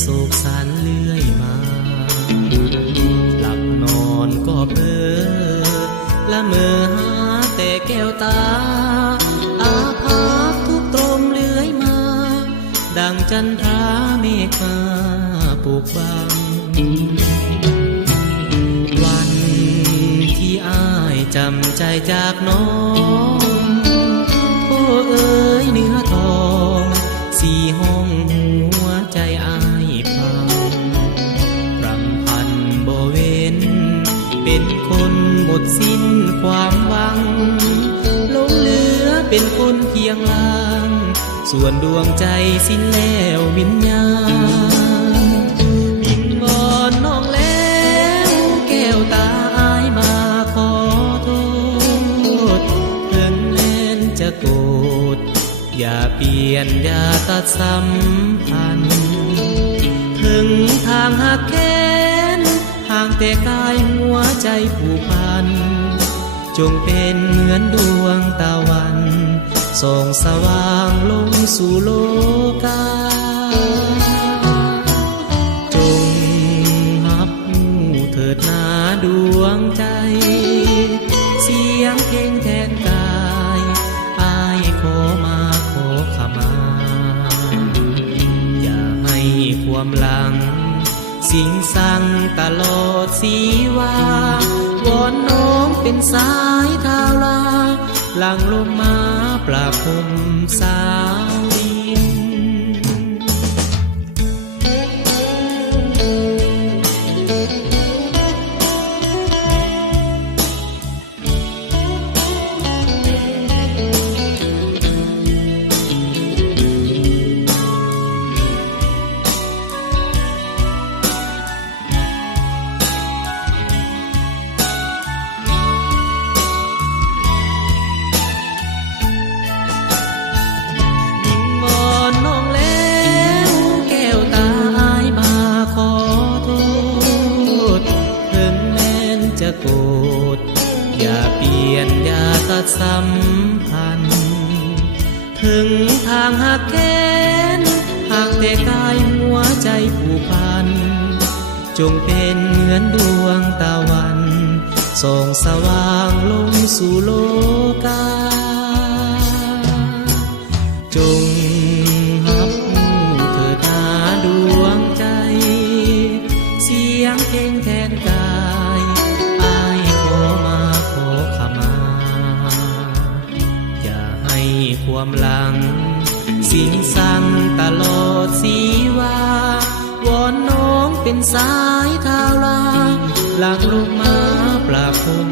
โศกสันเลื่อยมาหลับนอนก็เพ้อละเมอหาแต่แก้วตาอาภัพทุกตรมเลื่อยมาดังจันทราเมฆมาปลูกบังวันที่อ้ายจำใจจากน้องโอ้เอ๋ยเนื้อทองสี่ห้องหัวใจอ้ายพังรำพันบ่เว้นเป็นคนหมดสิ้นความหวังหลงเหลือเป็นคนเพียงลางส่วนดวงใจสิ้นแล้ววิญญาณบินบอนน้องแล้วแก้วตาอ้ายมาขอโทษเพิ่งเล่นจะโกรธอย่าเปลี่ยนอย่าตัดสัมพันธ์ถึงทางหักแค้นห่างแต่กายหัวใจผูกพันจงเป็นเหมือนดวงตะวันส่องสว่างลงสู่โลกาจงรับรู้เถิดนาดวงใจเสียงเพลงแทนกายอ้ายขอมาขอขมาอย่าให้ความหลังสิงสั่งตลอดสีวาวอนน้องเป็นสายทาราหลังลมมาปราบพรมสาวดินจะโกรธอย่าเปลี่ยนอย่าตัดสัมพันธ์ถึงทางหักแค้นหากแต่กายหัวใจผูกพันจงเป็นเหมือนดวงตะวันส่องสว่างลงสู่โลกาจงรับรู้เถิดนาดวงใจเสียงเพลงแทนกายความหลังสิงสั่งตลอดสีวาวอนน้องเป็นสายทาราหลังลงมาปราบพรม